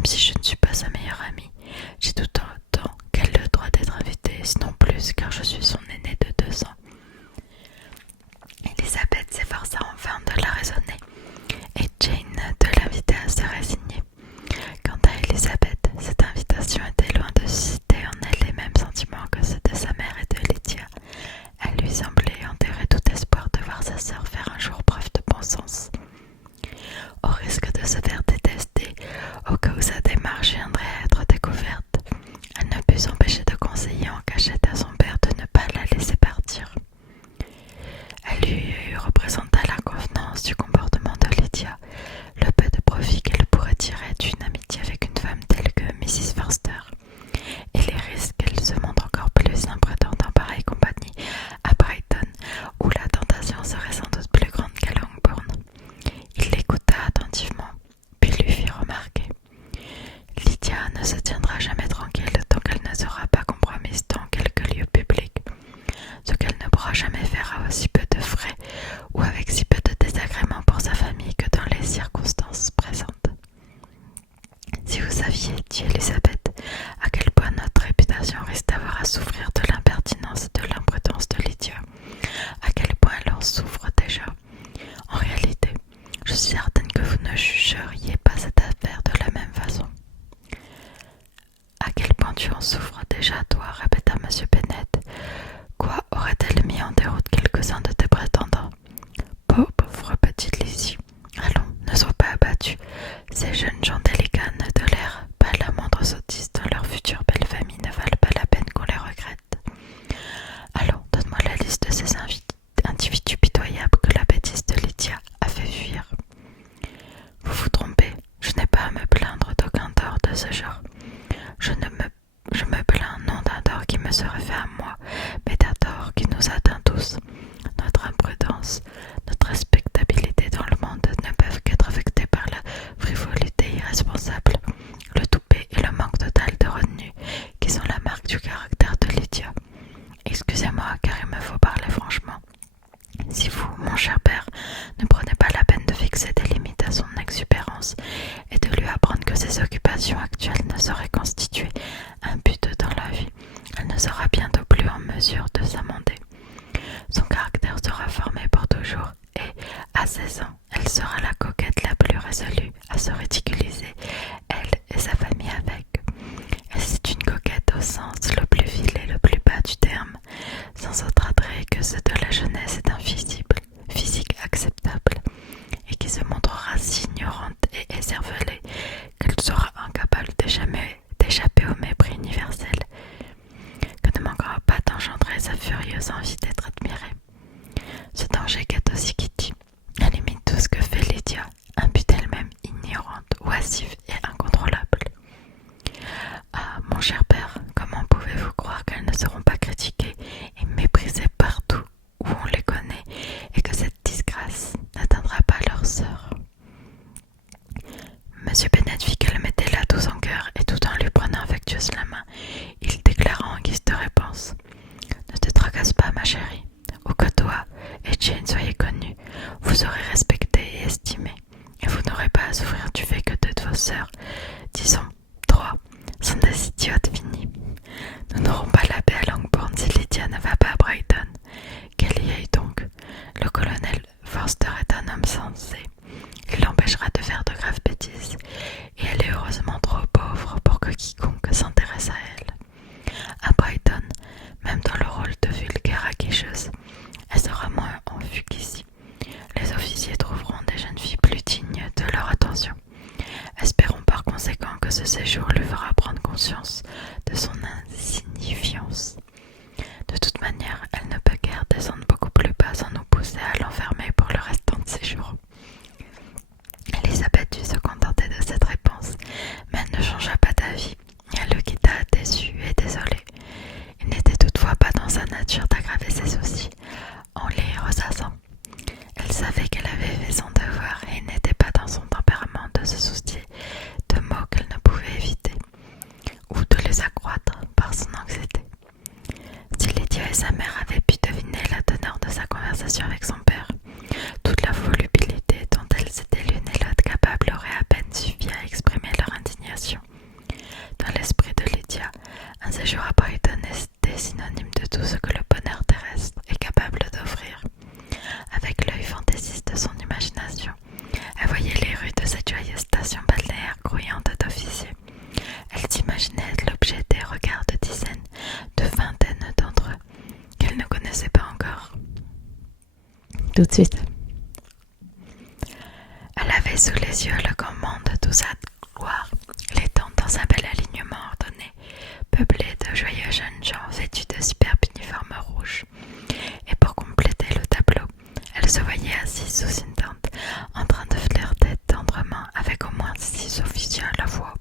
même si je ne suis pas sa meilleure amie, j'ai tout autant qu'elle le droit d'être invitée, sinon plus, car je suis son aînée de 2 ans. Elisabeth s'efforça enfin de la raisonner, et Jane de l'inviter à se résigner. Quant à Elisabeth, cette invitation était loin de susciter en elle les mêmes sentiments que ceux de sa mère et de Lydia. Elle lui semblait enterrer tout espoir de voir sa sœur faire un jour preuve de bon sens. Au risque de se faire détester, au cas où sa démarche viendrait à être découverte, elle ne put s'empêcher de conseiller en cachette à son père de ne pas la laisser partir. Elle lui représenta l'inconvenance du comportement de Lydia, le peu de profit qu'elle pourrait tirer d'une amitié avec une femme telle que Mrs. Forster, et les risques qu'elle se montre encore plus imprudente en pareille compagnie à Brighton, où la tentation serait sans doute plus grande qu'à Longbourn. Il l'écouta attentivement, puis lui fit remarquer: Lydia ne se tiendra jamais tranquille tant qu'elle ne sera pas compromise dans quelque lieu public, ce qu'elle ne pourra jamais faire à aussi peu de frais ou avec si peu de désagréments pour sa famille que dans les circonstances présentes. Si vous saviez, dit Elisabeth, à quel point notre réputation risque d'avoir à souffrir de l'impertinence et de l'imprudence de Lydia, à quel point elle en souffre déjà. En réalité, je suis certaine que vous ne jugeriez pas cette affaire de la même façon. À quel point tu en souffres déjà, toi, répéta M. Bennet. Quoi, aurait-elle mis en déroute quelques-uns de tes prétendants? Pauvre petite Lizzie, allons, ne sois pas abattue. Ces jeunes gens délicats ne tolèrent pas la moindre sottise dans leur future belle famille, ne valent pas la peine qu'on les regrette. Allons, donne-moi la liste de ces individus pitoyables que la bêtise de Lydia a fait fuir. Vous vous trompez, je n'ai pas à me plaindre d'aucun tort de ce genre. Je me plains non d'un tort qui me serait fait à moi, mais d'un tort qui nous atteint tous. Notre imprudence, notre respectabilité dans le monde ne peuvent qu'être affectées par la frivolité irresponsable, le toupet et le manque total de retenue, qui sont la marque du caractère de Lydia. Excusez-moi, car il me faut parler franchement. Si vous, mon cher père, ne prenez pas la peine de fixer des limites à son exubérance et de lui apprendre que ses occupations actuelles ne sauraient constituer un but dans la vie, elle ne sera bientôt plus en mesure de s'amender. Son caractère sera formé pour toujours et, à 16 ans, elle sera la coquette la plus résolue à se ridiculiser, elle et sa famille avec. Et c'est une coquette au sens le plus vil et le plus bas du terme, sans autre attrait que ceux de la jeunesse et d'un physique acceptable, et qui se montrera si ignorante et écervelée qu'elle sera incapable d'échapper au mépris universel, que ne manquera pas d'engendrer sa furieuse envie d'être admirée. Ce danger guette aussi Kitty. Elle imite tout ce que fait Lydia, un but elle-même ignorante, oisive et incontrôlable. Ah, mon cher père, comment pouvez-vous croire qu'elles ne seront pas critiquées et méprisées partout où on les connaît, et que cette disgrâce n'atteindra pas leur sœur? Monsieur Bennet vit qu'elle mettait là tout son cœur, et tout en lui prenant affectueuse la main, il déclara en guise de réponse: Ne te tracasse pas, ma chérie. Où que toi et Jane soyez connus, vous serez respectés et estimés, et vous n'aurez pas à souffrir du fait que deux de vos sœurs, disons 3, sont des idiotes finies. Nous n'aurons pas la paix à Longbourn si Lydia ne va pas à Brighton. Qu'elle y aille donc. Le colonel Forster est un homme sensé. Il l'empêchera de faire de graves bêtises, et elle est heureusement trop pauvre pour que quiconque s'intéresse à elle. À Brighton, même dans le rôle de vulgaire aguicheuse, elle sera moins en vue qu'ici. Les officiers trouveront des jeunes filles plus dignes de leur attention. Espérons par conséquent que ce séjour lui fera prendre conscience de son insignifiance. De toute manière, elle ne peut guère descendre beaucoup plus bas sans nous pousser à l'enfermer pour le restant de ses jours. Elisabeth dut se contenter de cette réponse, mais elle ne changea pas d'avis, et elle le quitta déçue et désolée. Il n'était toutefois pas dans sa nature d'aggraver ses soucis en les ressassant. Elle savait qu'elle avait fait son devoir, et il n'était pas dans son tempérament de se soucier de mots qu'elle ne pouvait éviter, ou de tout de suite. Elle avait sous les yeux le grand monde de toute sa gloire, l'étang dans un bel alignement ordonné, peuplé de joyeux jeunes gens vêtus de superbes uniformes rouges. Et pour compléter le tableau, elle se voyait assise sous une tente, en train de flirter tendrement avec au moins 6 officiers à la fois.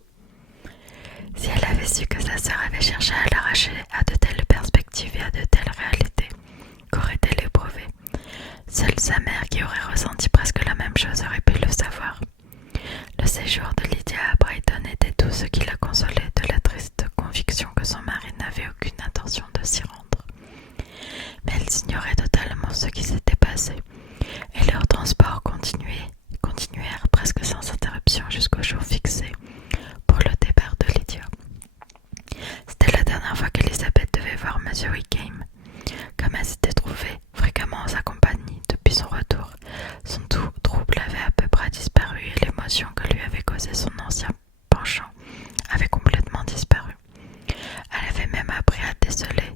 Si elle avait su que sa sœur avait cherché à l'arracher à de telles perspectives et à de telles réalités, qu'aurait-elle éprouvé? Seule sa mère, qui aurait ressenti presque la même chose, aurait pu le savoir. Le séjour de Lydia à Brighton était tout ce qui la consolait de la triste conviction que son mari n'avait aucune intention de s'y rendre. Mais elle ignorait totalement ce qui s'était passé, et leurs transports continuèrent presque sans interruption jusqu'au jour fixé pour le départ de Lydia. C'était la dernière fois qu'Elizabeth devait voir M. Wickham. Comme elle s'était trouvée fréquemment en sa compagnie depuis son retour, son trouble avait à peu près disparu et l'émotion que lui avait causée son ancien penchant avait complètement disparu. Elle avait même appris à déceler,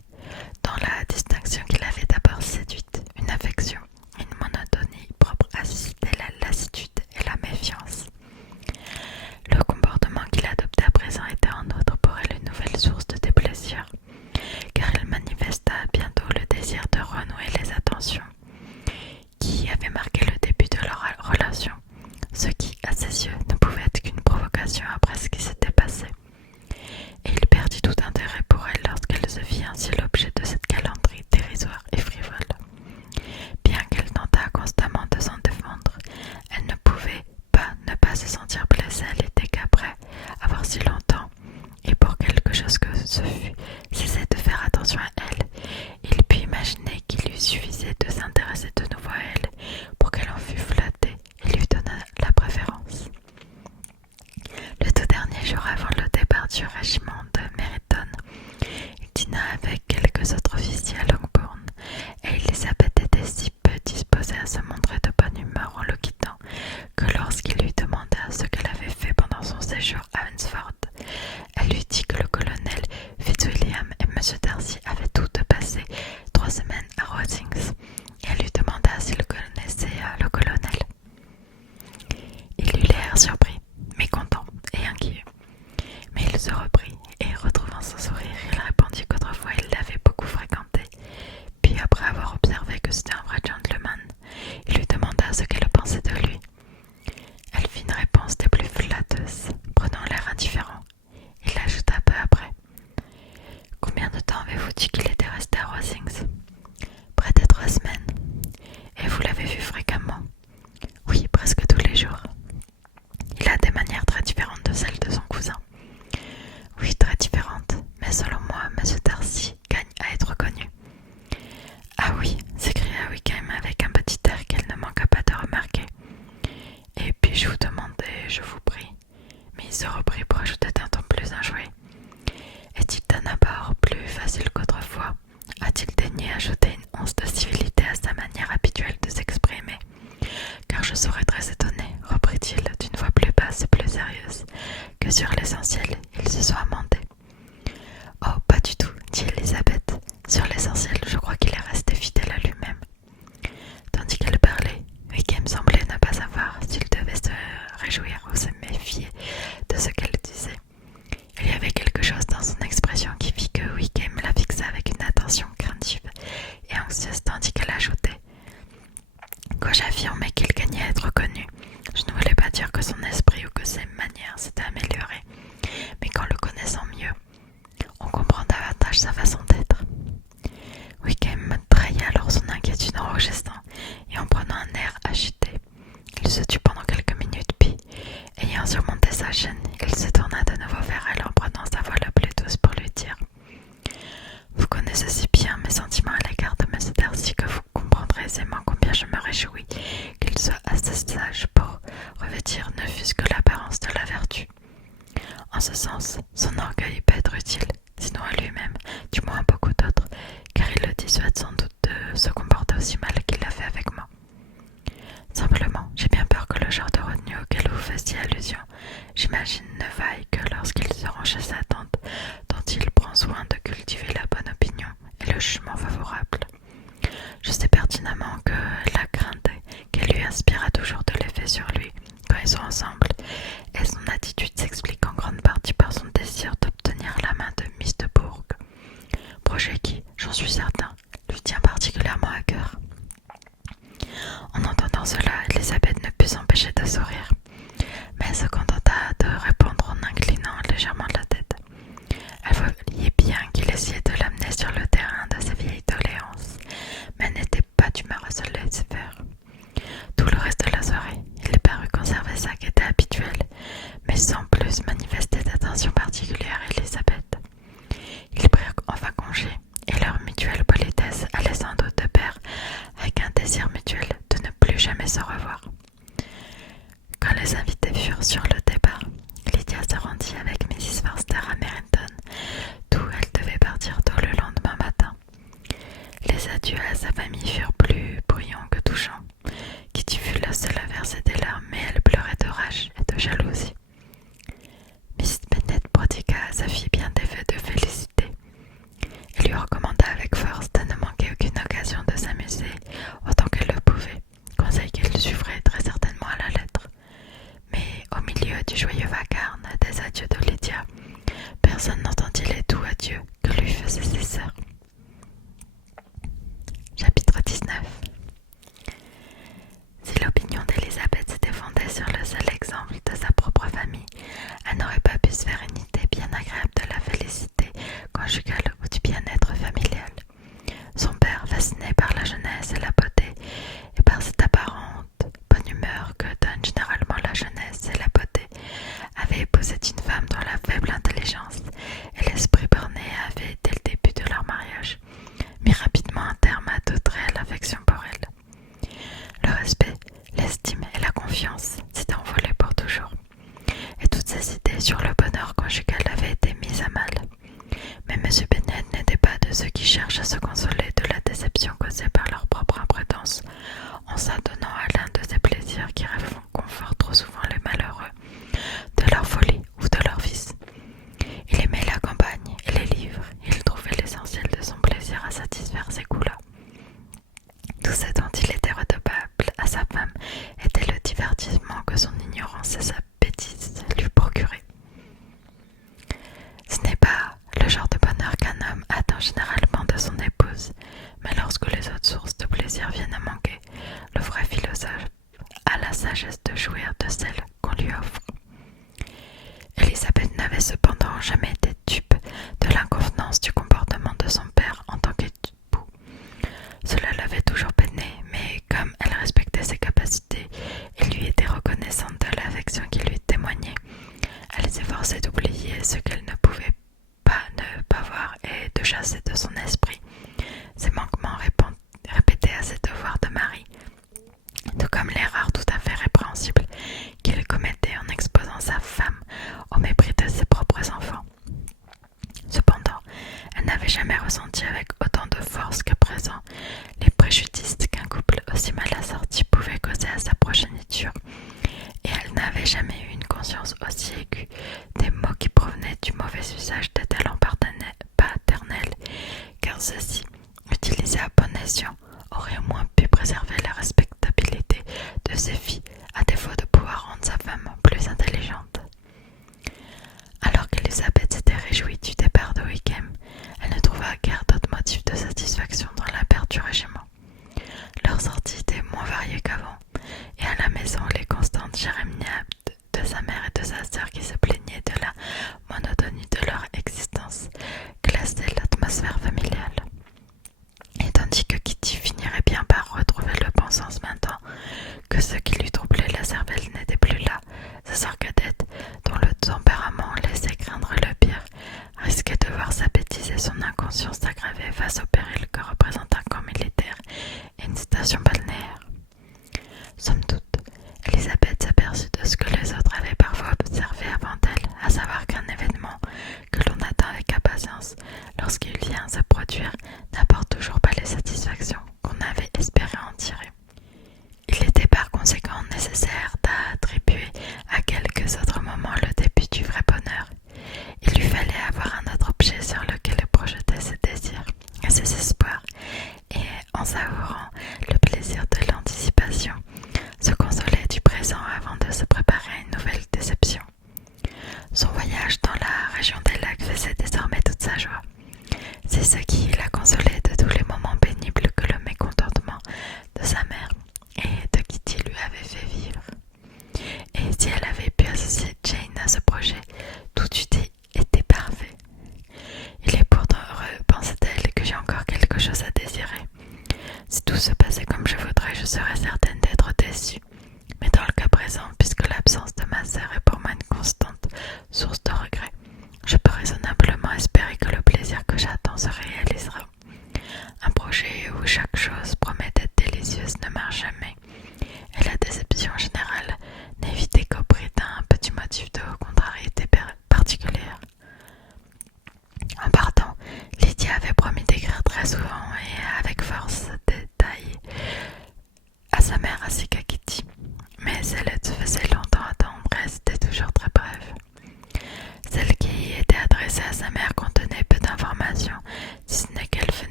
dans la distinction qui l'avait d'abord séduite, une affection, une monotonie propre à susciter la lassitude et la méfiance. Le comportement qu'il adoptait à présent était en outre pour elle une nouvelle source de déplaisir, car elle manifesta bientôt le désir de renouer les attentions qui avaient marqué le début de leur relation, ce qui, à ses yeux, ne pouvait être qu'une provocation après ce qui s'était passé. Et il perdit tout intérêt pour elle lorsqu'elle se vit ainsi l'objet de cette galanterie dérisoire et frivole. Bien qu'elle tentât constamment de s'en défendre, elle ne pouvait pas ne pas se sentir blessée à l'idée qu'après avoir si longtemps, et pour quelque chose que ce fût, cessait de faire attention à elle, il put imaginer qu'il lui suffisait de s'intéresser de nouveau à elle pour qu'elle en fût flattée et lui donnât la préférence. Le tout dernier jour avant le départ du régiment de Meryton, il dîna avec quelques autres officiers à Longbourn, et Elizabeth était si peu disposée à se montrer de bonne humeur en le quittant que lorsqu'il lui demanda ce qu'elle avait fait pendant son séjour à Hunsford, elle lui dit que le colonel Fitzwilliam et M. Darcy avaient tous passé 3 semaines à Rosings, et elle lui demanda s'il connaissait le colonel. Il eut l'air surpris, mécontent et inquiet, mais il se reprit et, retrouvant son sourire, il répondit qu'autrefois il l'avait beaucoup fréquenté. Puis, après avoir observé que c'était un vrai gentleman, il lui demanda ce qu'elle pensait de lui. Elle fit une réponse des plus flatteuses, prenant l'air indifférent. Il ajouta peu après: « Combien de temps avez-vous dit qu'il était resté à Rosings ?»« Près de 3 semaines. Et vous l'avez vu fréquemment ?»« Oui, presque tous les jours. » « Il a des manières très différentes de celles de son cousin. »« Oui, très différentes, mais selon moi, M. Darcy gagne à être connu. »« Ah oui, » s'écria Wickham avec un petit air qu'elle ne manqua pas de remarquer. « Et puis-je vous demander, je vous prie ?» Mais il se reprit pour ajouter d'un ton plus enjoué: « Est-il d'un abord plus facile qu'autrefois? A-t-il daigné ajouter une once de civilité à sa manière habituelle de s'exprimer? Car je serais très étonné, reprit-il d'une voix plus basse et plus sérieuse, que sur l'essentiel il se soit amendé. »« Oh, pas du tout, dit Elizabeth. Sur l'essentiel, je crois qu'il est resté fidèle à lui-même. » Tandis qu'elle parlait, Wickham semblait ne pas savoir s'il devait se réjouir ou se méfier de ce qu'elle disait. Il y avait quelque chose dans son expression qui fit que Wickham la fixa avec une attention craintive et anxieuse, tandis qu'elle ajoutait: « Quand j'affirmais qu'il gagnait à être connu, je ne voulais pas dire que son esprit ou que ses manières s'étaient améliorées, mais qu'en le connaissant mieux, on comprend davantage sa façon d'être. » Wickham trahit alors son inquiétude en rougissant et en prenant un air agité. Il se tut pendant quelques minutes, puis, ayant surmonté sa gêne, il se tourna de nouveau vers elle en prenant sa voix la plus douce pour lui dire: « Vous connaissez si bien mes sentiments à l'égard de M. Darcy que vous comprendrez aisément combien je me réjouis qu'il soit assez sage pour revêtir ne fût-ce que l'apparence de la vertu. En ce sens, son orgueil peut être utile, sinon à lui-même, du moins à beaucoup d'autres, car il le dissuade sans doute de se comporter aussi mal qu'il l'a fait avec moi. Simplement, j'ai bien peur que le genre de retenue auquel vous faisiez allusion, j'imagine, ne vaille que lorsqu'il se rend chez sa tante, dont il prend soin de cultiver la bonne opinion et le jugement favorable. Je sais pertinemment que la crainte attention particulière à Elisabeth. Ils prirent enfin congé, et leur mutuelle politesse allait sans doute de pair avec un désir mutuel de ne plus jamais se revoir. Quand les invités furent sur le départ, Lydia se rendit avec Mrs. Forster à Merrington, d'où elle devait partir tôt le lendemain matin. Les adieux à sa famille furent plus bruyants que touchants. Kitty fut la seule à verser des larmes, mais elle pleurait de rage et de jalousie. Miss Bennet prodigua à sa fille bien des vœux de félicité. Elle lui recommanda avec force de ne manquer aucune occasion de s'amuser autant qu'elle le pouvait, conseil qu'elle suivrait très certainement à la lettre. Mais au milieu du joyeux vacarme des adieux de Lydia, personne n'entendit les doux adieux que lui faisaient ses sœurs. Chapitre 19. Si l'opinion d'Elisabeth s'était fondée sur le seul exemple de sa propre famille, elle n'aurait pas pu se faire une idée bien agréable de la félicité conjugale ou du bien-être familial. Son père, fasciné par la jeunesse et la beauté, et par cette apparente bonne humeur que donnent généralement la jeunesse et la beauté, avait épousé une femme dont la faible intelligence et l'esprit borné avaient, dès le début de leur mariage, mis rapidement un terme à toute réelle affection pour elle. Le respect, l'estime et la confiance s'étaient envolés pour toujours, et toutes ces idées sur le bonheur conjugal avaient été mises à mal. Mais M. Bennet n'était pas de ceux qui cherchent à se consoler de la déception causée par leur propre imprudence, en s'adonnant à l'un de ces plaisirs qui réconfortent trop souvent les malheureux de leur folie ou de leur vice. Il aimait la campagne et les livres, et il trouvait l'essentiel de son plaisir à satisfaire ces goûts-là. Tout ce dont il était redevable à sa femme était le divertissement que son ignorance et sa bêtise lui procuraient. Ce n'est pas le genre de bonheur qu'un homme attend généralement de son épouse, mais lorsque les autres sources de plaisir viennent à manquer, le vrai philosophe a la sagesse de jouir de celle qu'on lui offre. Elisabeth n'avait cependant jamais été dupe de l'inconvenance du comportement de son père en tant qu'époux. Cela l'avait toujours peinée, mais comme elle respectait ses capacités et lui était reconnaissante de l'affection qu'il lui témoignait, elle s'efforçait d'oublier ce qu'elle ne pouvait pas ne pas voir et de chasser de son esprit ses manquements répétés à ses devoirs de mari, tout comme l'erreur tout à fait répréhensible qu'il commettait en exposant sa femme au mépris de ses propres enfants. Cependant, elle n'avait jamais ressenti avec autant de force qu'à présent les préjudices qu'un couple aussi mal assorti pouvait causer à sa progéniture, et elle n'avait jamais eu une conscience aussi aiguë des maux qui provenaient du mauvais usage des talents paternels, car ceux-ci, utilisés à bon escient, auraient au moins pu préserver la respectabilité de ses filles, à défaut de pouvoir rendre sa femme plus intelligente. Alors qu'Elisabeth s'était réjouie du départ de Wickham, elle ne trouva guère d'autres motifs de satisfaction dans la perte du régiment. Leur sortie était moins variée qu'avant, et à la maison les constantes jérémiades de sa mère et de sa sœur qui se plaignaient de la monotonie de leur existence glaçaient l'atmosphère familiale. Et tandis que Kitty finirait bien par retrouver le bon sens maintenant que ce qui lui troublait la cervelle n'était plus là, sa sœur cadette, dont le tempérament laissait craindre le pire, risquait de voir sa bêtise et son inconscience s'aggraver face au péril que représente un camp militaire et une station balnéaire. Somme toute, Elisabeth s'aperçut de ce que les autres avaient parfois observé avant elle, à savoir qu'un événement que l'on attend avec impatience lorsqu'il vient se produire n'apporte toujours pas les satisfactions qu'on avait espéré en tirer. Il était par conséquent nécessaire d'attribuer à quelques autres moments le début du vrai bonheur. Il lui fallait avoir un autre objet sur lequel projeter ses désirs et ses espoirs.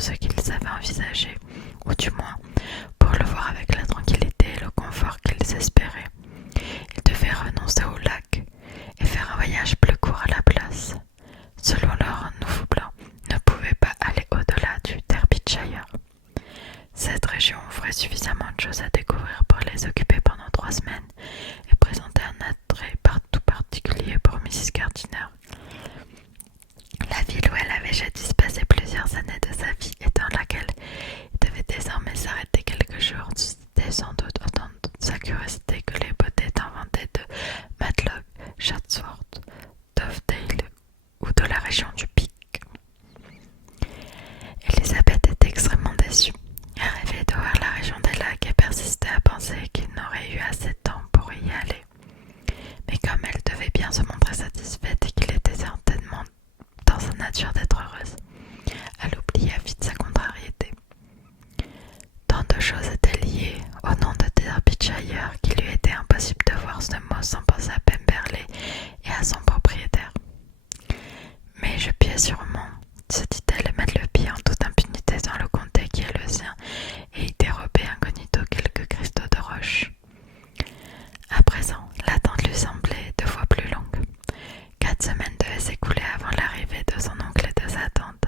ce qu'ils avaient envisagé, ou du moins pour le voir avec la tranquillité et le confort qu'ils espéraient. Ils devaient renoncer au lac et faire un voyage plus court à la place. Selon leur nouveau plan, ne pouvaient pas aller au-delà du Derbyshire. Cette région offrait suffisamment de choses à découvrir pour les occuper pendant 3 semaines et présentait un attrait tout particulier pour Mrs. Gardiner. La ville où elle avait jadis passé plusieurs années de sa vie et dans laquelle il devait désormais s'arrêter quelques jours suscitait sans doute autant de sa curiosité que les beautés inventées de Matlock, Chatsworth, Dovedale ou de la région du Pic. Elisabeth était extrêmement déçue. Elle rêvait de voir la région des lacs et persistait à penser qu'il n'aurait eu assez de temps pour y aller. Mais comme elle devait bien se montrer satisfaite et qu'il était certainement dans sa nature d'être heureuse, elle oublia vite sa contrariété. Tant de choses étaient liées au nom de Derbyshire qu'il lui était impossible de voir ce mot sans penser à Pemberley et à son propriétaire. Mais je puis sûrement, se dit-elle, mettre le pied en toute impunité dans le comté qui est le sien et y dérober incognito quelques cristaux de roche. À présent, l'attente lui semblait 2 fois plus longue. 4 semaines devaient s'écouler avant l'arrivée de son oncle et de sa tante,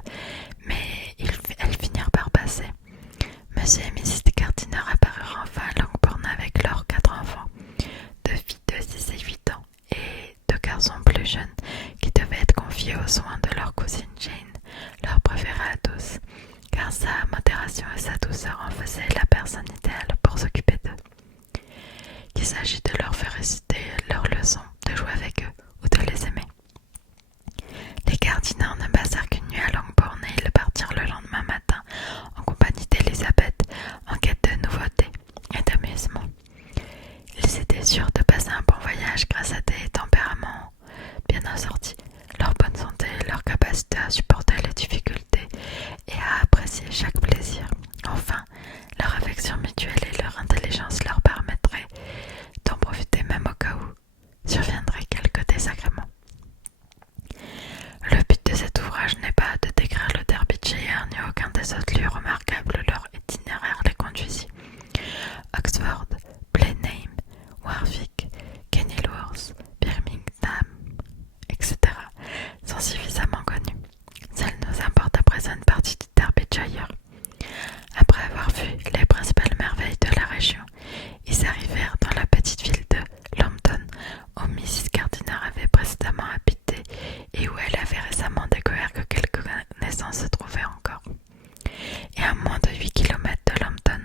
mais elles finirent par passer. Monsieur et Mrs. Gardiner apparurent enfin à Longbourn avec leurs 4 enfants, 2 filles de 6 et 8 ans et 2 garçons plus jeunes qui devaient être confiés aux soins de leur cousine Jane, leur préférée à tous, car sa modération et sa douceur en faisaient la personne idéale pour s'occuper d'eux. Qu'il s'agit de leur faire réciter leurs leçons, de jouer avec eux ou de les aimer. Les Gardiner ne passèrent qu'une nuit à Longbourn et ils partirent le lendemain matin en compagnie d'Elisabeth en quête de nouveautés et d'amusement. Ils étaient sûrs de passer un bon voyage grâce à des tempéraments bien assortis, leur bonne santé, leur capacité à supporter les difficultés et à apprécier chaque plaisir. Enfin, leur affection mutuelle et leur intelligence leur permettraient d'en profiter même au cas où surviendraient quelques désagréments. Le but de cet ouvrage n'est pas de décrire le Derbyshire ni aucun des autres lieux remarquables, leur itinéraire les conduisit. Oxford, Blenheim, Warwick, Kenilworth, Birmingham, etc. sont suffisamment connus. Seul nous importe à présent une partie du Derbyshire. Après avoir vu les principales merveilles de la région, ils arrivèrent dans la petite ville de Lambton, où Mrs. Gardiner avait précédemment habité et où elle avait récemment découvert que quelques connaissances se trouvaient encore. Et à moins de 8 kilomètres de Lambton,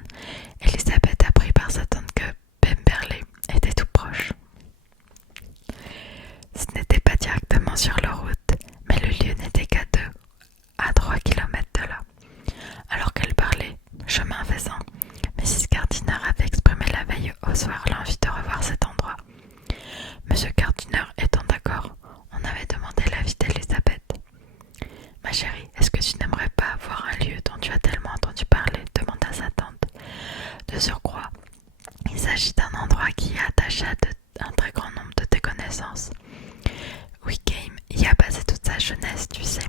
Elisabeth apprit par sa tante que Pemberley était tout proche. Ce n'était pas directement sur leur route, mais le lieu n'était qu'à 2 à 3 kilomètres de là. Alors qu'elle parlait, chemin faisant, Mrs. Gardiner avait exprimé la veille au soir l'envie de revoir cet endroit. Monsieur Gardiner étant d'accord, on avait demandé l'avis d'Elisabeth. « Ma chérie, est-ce que tu n'aimerais pas voir un lieu dont tu as tellement entendu parler ?» demanda sa tante. De surcroît, il s'agit d'un endroit qui est attaché à un très grand nombre de tes connaissances. Wickham y a passé toute sa jeunesse, tu sais.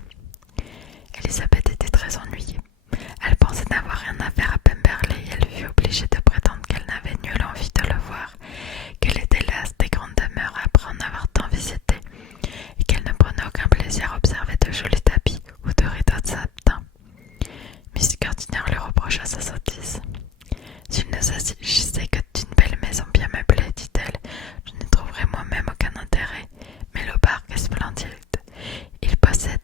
Elisabeth était très ennuyée. Elle pensait n'avoir rien à faire à Pemberley et elle fut obligée de prétendre qu'elle n'avait nulle envie de le voir, qu'elle était lasse des grandes demeures après en avoir tant visité et qu'elle ne prenait aucun plaisir à observer de jolis tapis ou de rideaux de satin. Miss Gardiner lui reprocha sa sottise. « S'il ne s'agissait que d'une belle maison bien meublée, dit-elle, je n'y trouverais moi-même aucun intérêt, mais le parc est splendide. Il possède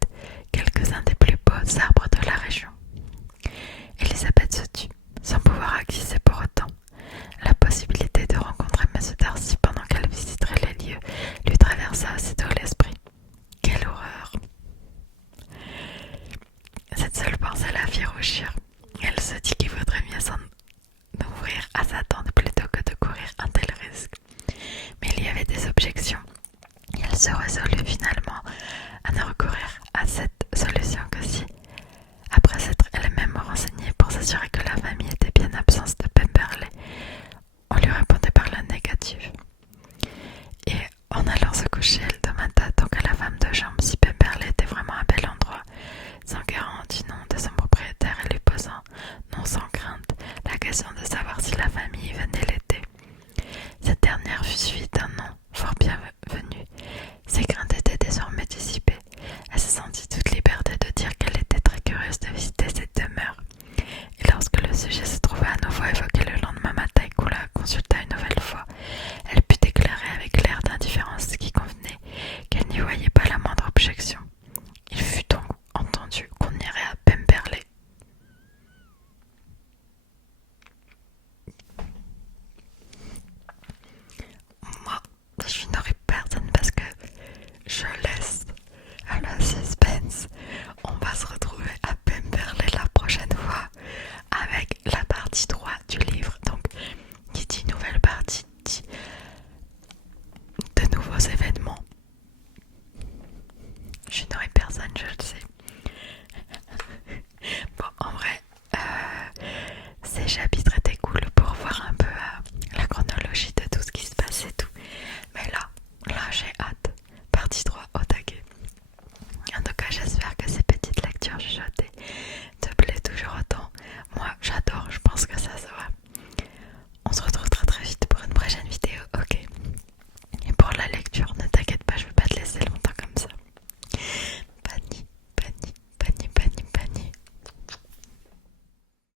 quelques-uns des plus beaux arbres de la région. » Elisabeth se tut, sans pouvoir acquiescer pour autant. La possibilité de rencontrer M. Darcy pendant qu'elle visiterait les lieux lui traversa aussitôt l'esprit. Quelle horreur! Cette seule pensée la fit rougir. Elle se dit qu'il vaudrait mieux s'en ouvrir à sa